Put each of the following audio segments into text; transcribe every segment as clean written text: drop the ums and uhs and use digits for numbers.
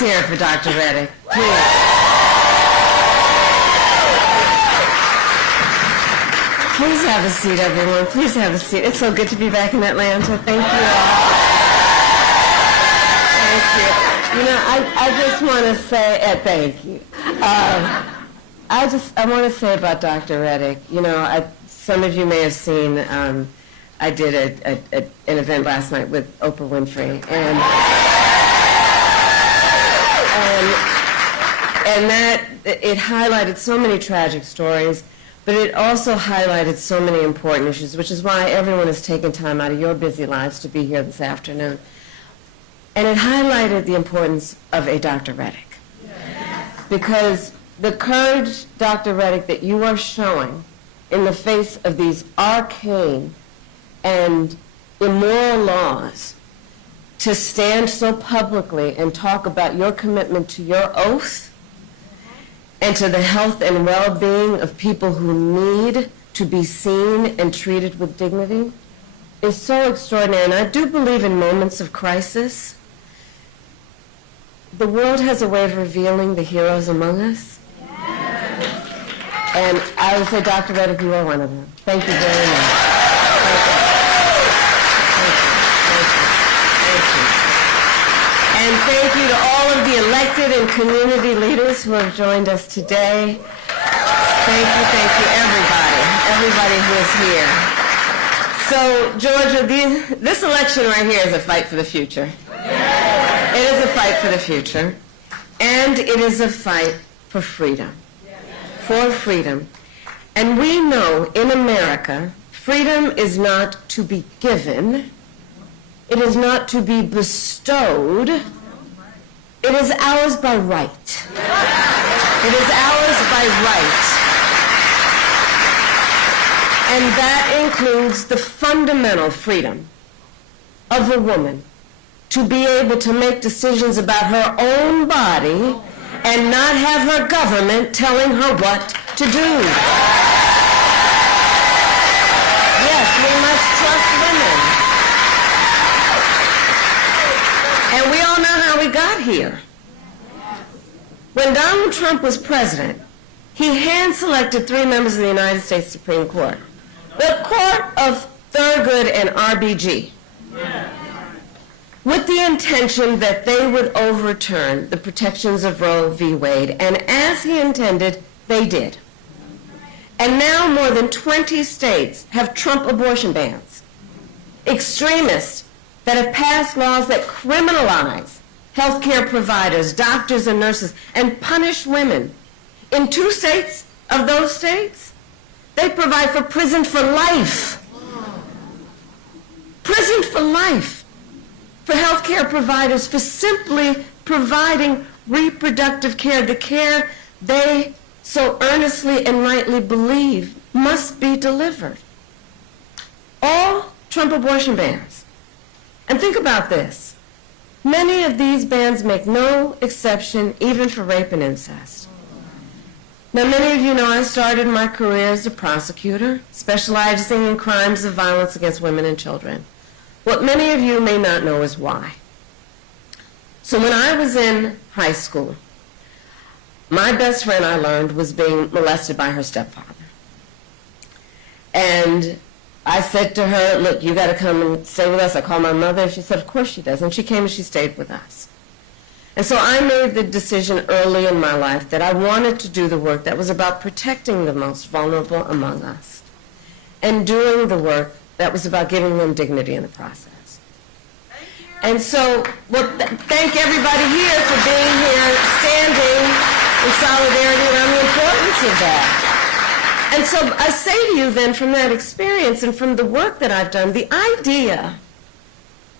hear it for Dr. Reddick. Please. Please have a seat, everyone. Please have a seat. It's so good to be back in Atlanta. Thank you all. Thank you. You know, I just want to say, thank you. I want to say about Dr. Reddick, you know, some of you may have seen, I did an event last night with Oprah Winfrey, and that it highlighted so many tragic stories, but it also highlighted so many important issues, which is why everyone has taken time out of your busy lives to be here this afternoon. And it highlighted the importance of a Dr. Reddick. Because the courage, Dr. Reddick, that you are showing in the face of these arcane and immoral laws to stand so publicly and talk about your commitment to your oath and to the health and well-being of people who need to be seen and treated with dignity is so extraordinary. And I do believe in moments of crisis, the world has a way of revealing the heroes among us. And I would say, Dr. Reddick, you are one of them. Thank you very much. And thank you to all of the elected and community leaders who have joined us today. Thank you, everybody who is here. So, Georgia, this election right here is a fight for the future. It is a fight for the future, and it is a fight for freedom. For freedom. And we know in America, freedom is not to be given. It is not to be bestowed. It is ours by right. It is ours by right. And that includes the fundamental freedom of a woman to be able to make decisions about her own body and not have her government telling her what to do. Yes, we must trust women. And we all know how we got here. When Donald Trump was president, he hand-selected 3 members of the United States Supreme Court. The Court of Thurgood and RBG, with the intention that they would overturn the protections of Roe v. Wade, and as he intended, they did. And now more than 20 states have Trump abortion bans. Extremists that have passed laws that criminalize healthcare providers, doctors, and nurses, and punish women. In 2 states of those states, they provide for prison for life. Prison for life. For healthcare providers for simply providing reproductive care, the care they so earnestly and rightly believe must be delivered. All Trump abortion bans. And think about this. Many of these bans make no exception even for rape and incest. Now, many of you know I started my career as a prosecutor, specializing in crimes of violence against women and children. What many of you may not know is why. So when I was in high school, my best friend, I learned, was being molested by her stepfather. And I said to her, look, you got to come and stay with us. I called my mother. She said, of course she does. And she came and she stayed with us. And so I made the decision early in my life that I wanted to do the work that was about protecting the most vulnerable among us and doing the work that was about giving them dignity in the process. And so, thank everybody here for being here, standing in solidarity around the importance of that. And so I say to you then, from that experience and from the work that I've done, the idea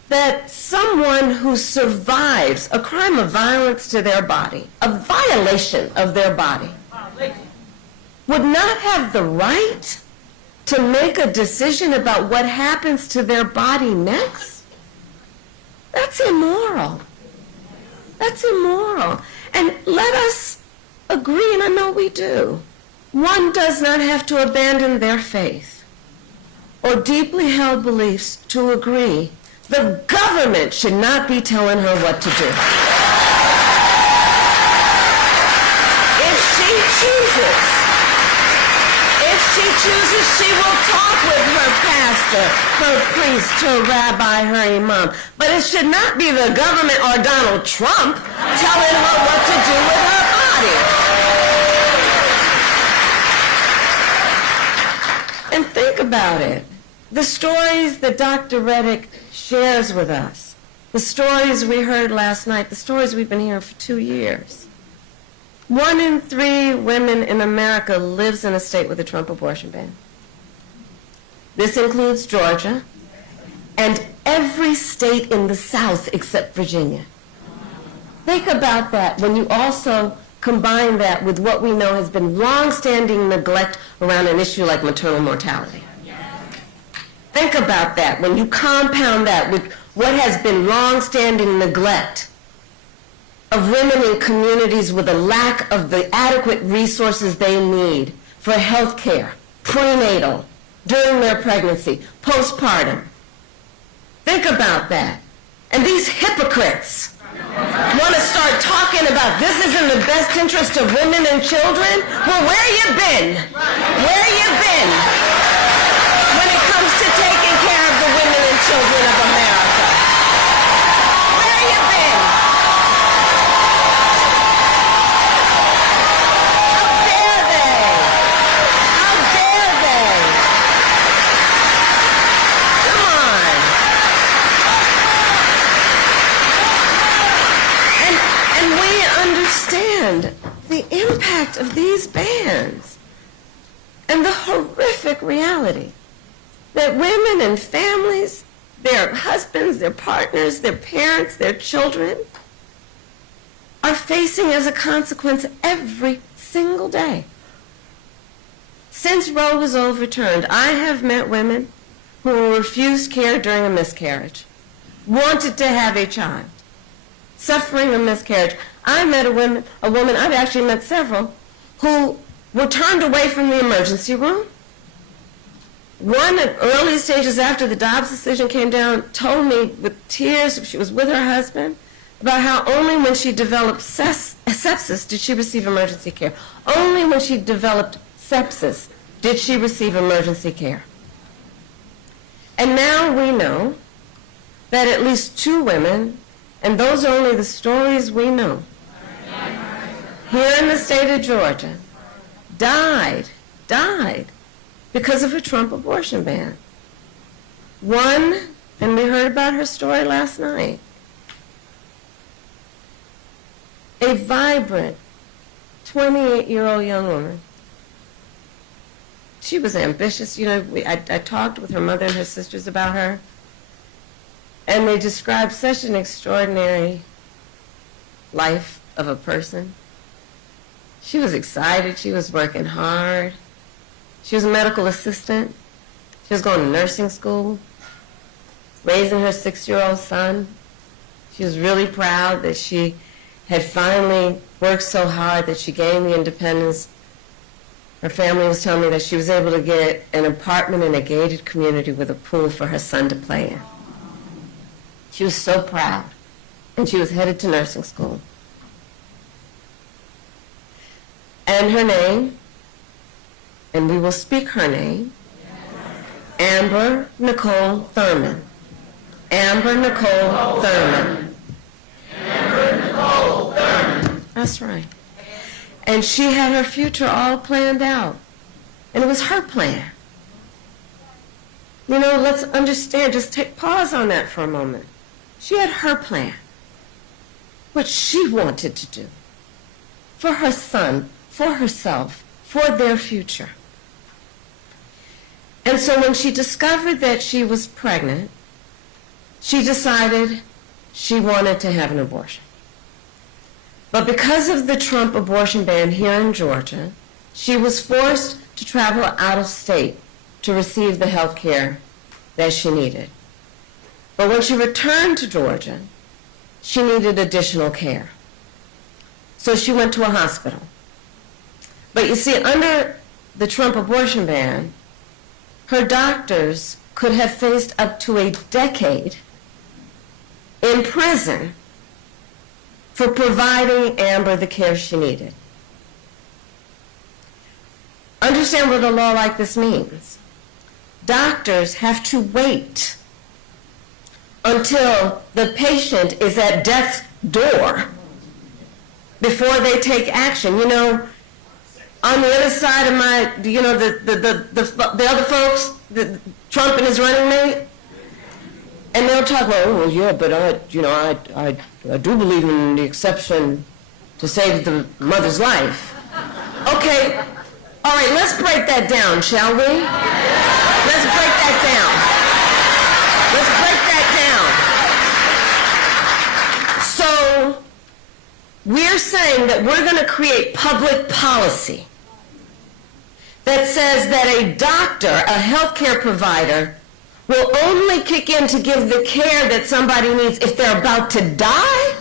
that someone who survives a crime of violence to their body, a violation of their body, would not have the right to make a decision about what happens to their body next? That's immoral. That's immoral. And let us agree, and I know we do, one does not have to abandon their faith or deeply held beliefs to agree the government should not be telling her what to do. chooses, she will talk with her pastor, her priest, her rabbi, her imam. But it should not be the government or Donald Trump telling her what to do with her body. And think about it. The stories that Dr. Reddick shares with us, the stories we heard last night, the stories we've been hearing for 2 years. 1 in 3 women in America lives in a state with a Trump abortion ban. This includes Georgia and every state in the South except Virginia. Think about that when you also combine that with what we know has been long-standing neglect around an issue like maternal mortality. Think about that when you compound that with what has been long-standing neglect of women in communities with a lack of the adequate resources they need for health care, prenatal, during their pregnancy, postpartum. Think about that. And these hypocrites want to start talking about this is in the best interest of women and children? Well, where you been? Where you been when it comes to taking care of the women and children of America? Where you been? How dare they? How dare they? Come on. And we understand the impact of these bans and the horrific reality that women and families, their husbands, their partners, their parents, their children are facing as a consequence every single day. Since Roe was overturned, I have met women who were refused care during a miscarriage, wanted to have a child, suffering a miscarriage. I met a woman, I've actually met several, who were turned away from the emergency room. One at early stages after the Dobbs decision came down told me with tears, she was with her husband, about how only when she developed sepsis did she receive emergency care. Only when she developed sepsis did she receive emergency care. And now we know that at least 2 women, and those are only the stories we know, here in the state of Georgia, died because of a Trump abortion ban. One, and we heard about her story last night, a vibrant 28-year-old young woman. She was ambitious. You know, I talked with her mother and her sisters about her, and they described such an extraordinary life of a person. She was excited. She was working hard. She was a medical assistant. She was going to nursing school, raising her 6-year-old son. She was really proud that she had finally worked so hard that she gained the independence. Her family was telling me that she was able to get an apartment in a gated community with a pool for her son to play in. She was so proud, and she was headed to nursing school. And her name, and we will speak her name, Amber Nicole Thurman. Amber Nicole Thurman. Amber Nicole Thurman. That's right. And she had her future all planned out. And it was her plan. You know, let's understand, just pause on that for a moment. She had her plan, what she wanted to do for her son, for herself, for their future. And so when she discovered that she was pregnant, she decided she wanted to have an abortion. But because of the Trump abortion ban here in Georgia, she was forced to travel out of state to receive the health care that she needed. But when she returned to Georgia, she needed additional care. So she went to a hospital. But you see, under the Trump abortion ban, her doctors could have faced up to a decade in prison for providing Amber the care she needed. Understand what a law like this means. Doctors have to wait until the patient is at death's door before they take action. You know, on the other side of my, you know, the other folks, Trump and his running mate, and they'll talk about, oh, well, yeah, but I do believe in the exception to save the mother's life. Okay, all right, let's break that down, shall we? Let's break that down. Let's break that down. So, we're saying that we're going to create public policy that says that a doctor, a healthcare provider, will only kick in to give the care that somebody needs if they're about to die?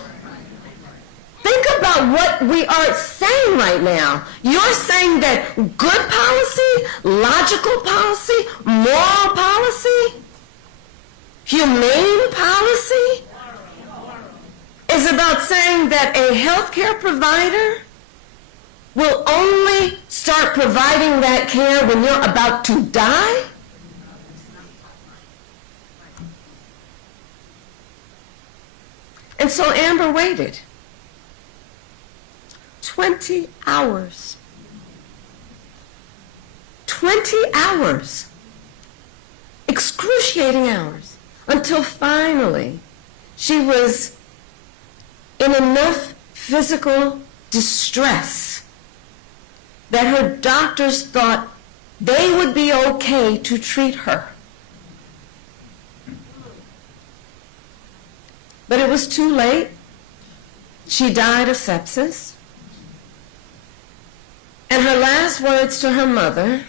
Think about what we are saying right now. You're saying that good policy, logical policy, moral policy, humane policy is about saying that a healthcare provider will only start providing that care when you're about to die? And so Amber waited 20 hours. 20 hours. Excruciating hours. Until finally she was in enough physical distress that her doctors thought they would be okay to treat her. But it was too late. She died of sepsis. And her last words to her mother,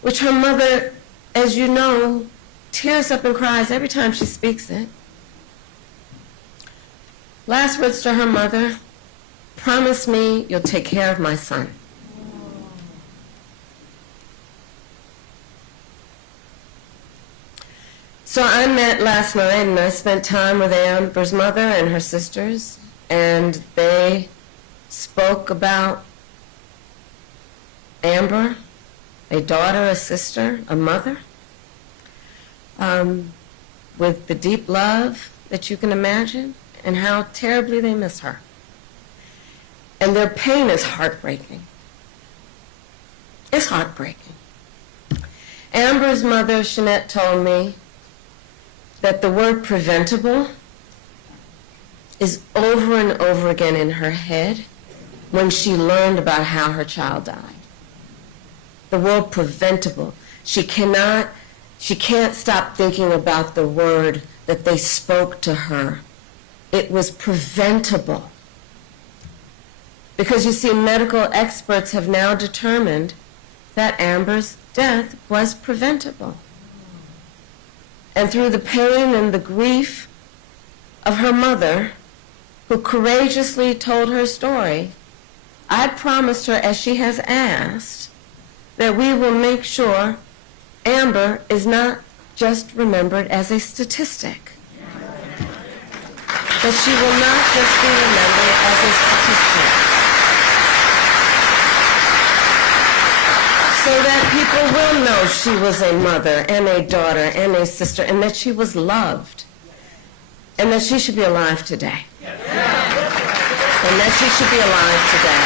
which her mother, as you know, tears up and cries every time she speaks it. Last words to her mother, promise me you'll take care of my son. So I met last night and I spent time with Amber's mother and her sisters, and they spoke about Amber, a daughter, a sister, a mother, with the deep love that you can imagine, and how terribly they miss her. And their pain is heartbreaking. It's heartbreaking. Amber's mother, Shanette, told me that the word preventable is over and over again in her head when she learned about how her child died. The word preventable. She can't stop thinking about the word that they spoke to her. It was preventable. Because you see, medical experts have now determined that Amber's death was preventable. And through the pain and the grief of her mother, who courageously told her story, I promised her, as she has asked, that we will make sure Amber is not just remembered as a statistic. That she will not just be remembered as a statistic. So that people will know she was a mother and a daughter and a sister, and that she was loved, and that she should be alive today. And that she should be alive today.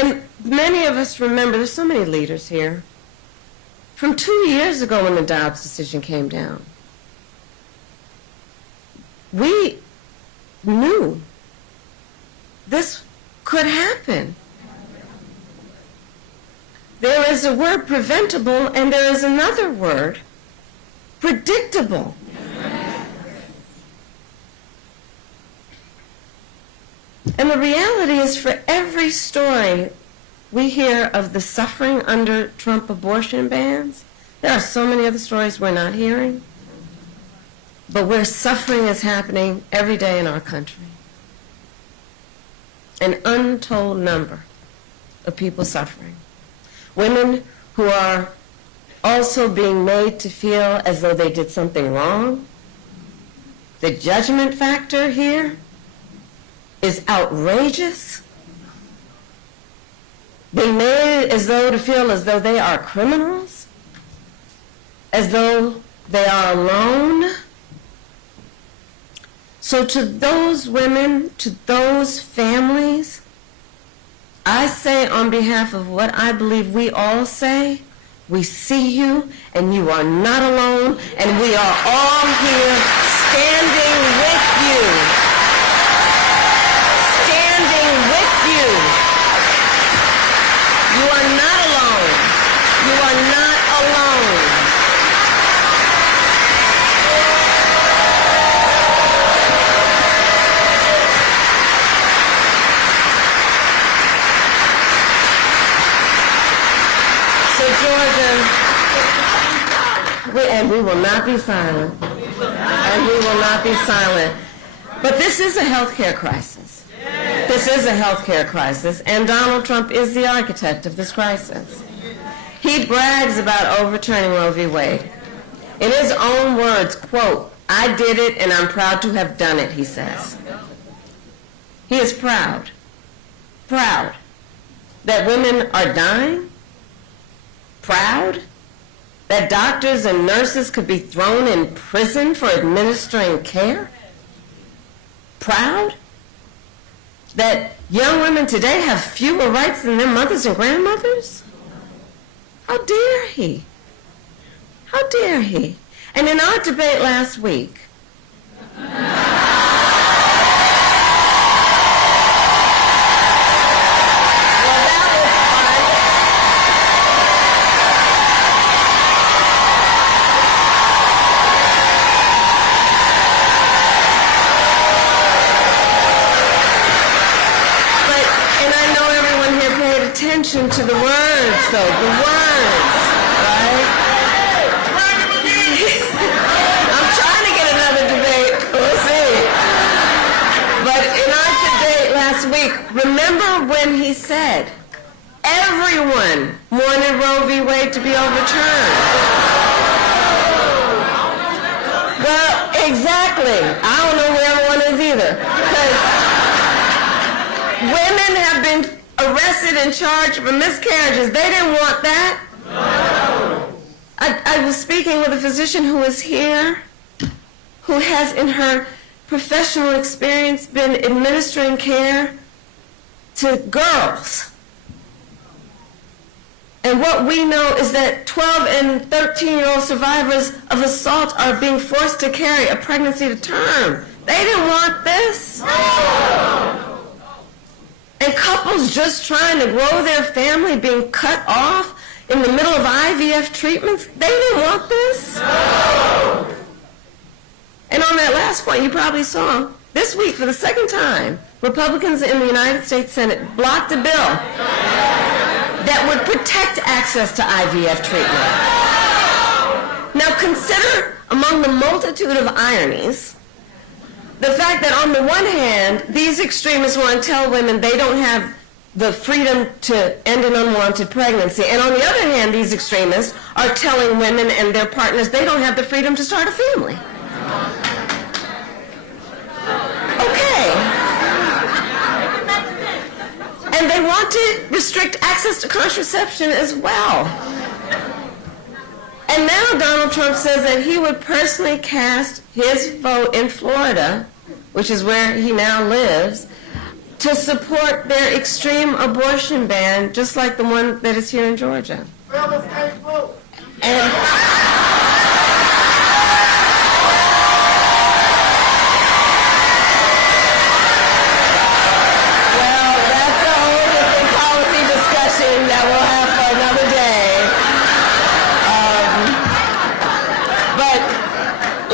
And many of us remember, there's so many leaders here, from 2 years ago when the Dobbs decision came down. We knew this could happen. There is a word preventable, and there is another word, predictable. And the reality is, for every story we hear of the suffering under Trump abortion bans, there are so many other stories we're not hearing, but where suffering is happening every day in our country. An untold number of people suffering. Women who are also being made to feel as though they did something wrong. The judgment factor here is outrageous. Being made as though to feel as though they are criminals, as though they are alone. So to those women, to those families, I say on behalf of what I believe we all say, we see you and you are not alone, and we are all here standing with you. Standing with you. You are not alone. You are not alone. So Georgia, and we will not be silent. And we will not be silent. But this is a health care crisis. This is a health care crisis, and Donald Trump is the architect of this crisis. He brags about overturning Roe v. Wade. In his own words, quote, "I did it and I'm proud to have done it," he says. He is proud that women are dying, proud that doctors and nurses could be thrown in prison for administering care, proud that young women today have fewer rights than their mothers and grandmothers? How dare he? How dare he? And in our debate last week, attention to the words, though, the words, right? I'm trying to get another debate. We'll see. But in our debate last week, remember when he said everyone wanted Roe v. Wade to be overturned? Well, exactly. I don't know where everyone is either. Because women have been arrested and charged for miscarriages. They didn't want that. No. I was speaking with a physician who is here, who has in her professional experience been administering care to girls. And what we know is that 12 and 13-year-old survivors of assault are being forced to carry a pregnancy to term. They didn't want this. No. And couples just trying to grow their family being cut off in the middle of IVF treatments, they didn't want this. No. And on that last point, you probably saw, this week for the second time, Republicans in the United States Senate blocked a bill that would protect access to IVF treatment. Now consider, among the multitude of ironies, the fact that on the one hand, these extremists want to tell women they don't have the freedom to end an unwanted pregnancy, and on the other hand, these extremists are telling women and their partners they don't have the freedom to start a family. Okay. And they want to restrict access to contraception as well. And now Donald Trump says that he would personally cast his vote in Florida, which is where he now lives, to support their extreme abortion ban, just like the one that is here in Georgia. And that we'll have for another day. But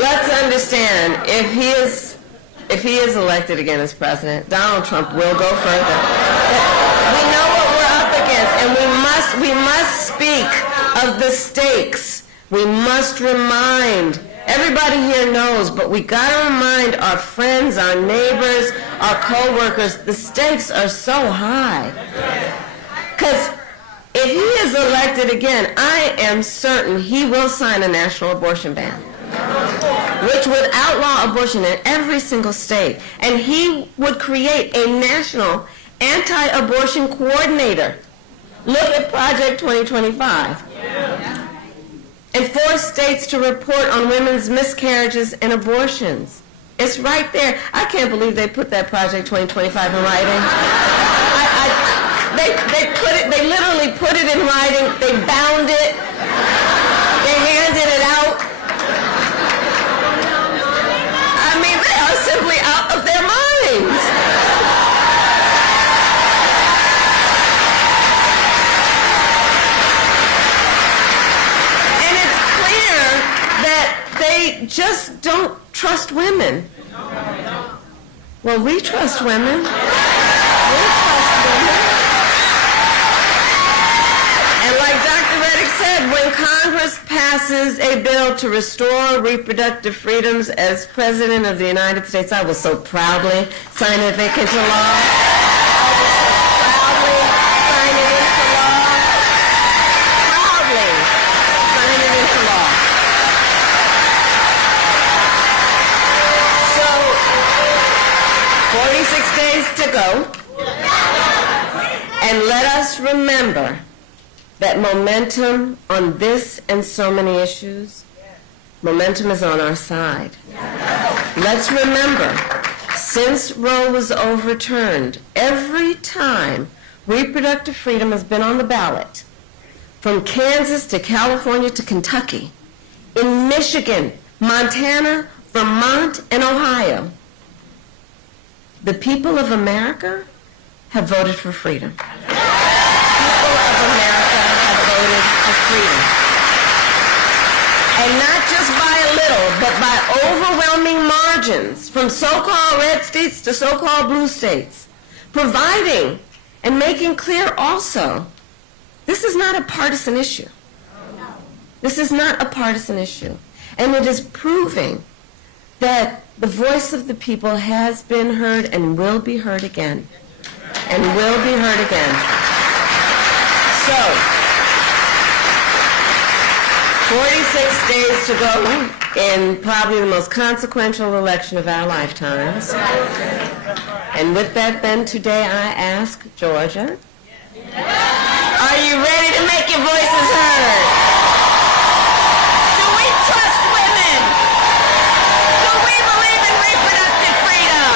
let's understand, if he is elected again as president, Donald Trump will go further. We know what we're up against, and we must speak of the stakes. We must remind. Everybody here knows, but we got to remind our friends, our neighbors, our co-workers, the stakes are so high. Because if he is elected again, I am certain he will sign a national abortion ban. which would outlaw abortion in every single state. And he would create a national anti-abortion coordinator. Look at Project 2025. And force states to report on women's miscarriages and abortions. It's right there. I can't believe they put that Project 2025 in writing. They literally put it in writing. They bound it. They handed it out. I mean, they are simply out of their minds. And it's clear that they just don't trust women. Well, we trust women. We trust women. And like Dr. Reddick said, when Congress passes a bill to restore reproductive freedoms, as President of the United States, I will so proudly sign it into law. I will so proudly sign it into law. Proudly sign it into law. So, 46 days to go. And let us remember that momentum on this and so many issues, momentum is on our side. Let's remember, since Roe was overturned, every time reproductive freedom has been on the ballot, from Kansas to California to Kentucky, in Michigan, Montana, Vermont, and Ohio, the people of America have voted for freedom. People of America have voted for freedom. And not just by a little, but by overwhelming margins, from so-called red states to so-called blue states, providing and making clear also, this is not a partisan issue. This is not a partisan issue. And it is proving that the voice of the people has been heard and will be heard again. And will be heard again. So, 46 days to go in probably the most consequential election of our lifetimes. And with that, then, today I ask Georgia, are you ready to make your voices heard? Do we trust women? Do we believe in reproductive freedom?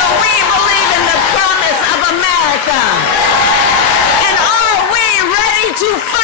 Do we believe in the promise of America? And are we ready to fight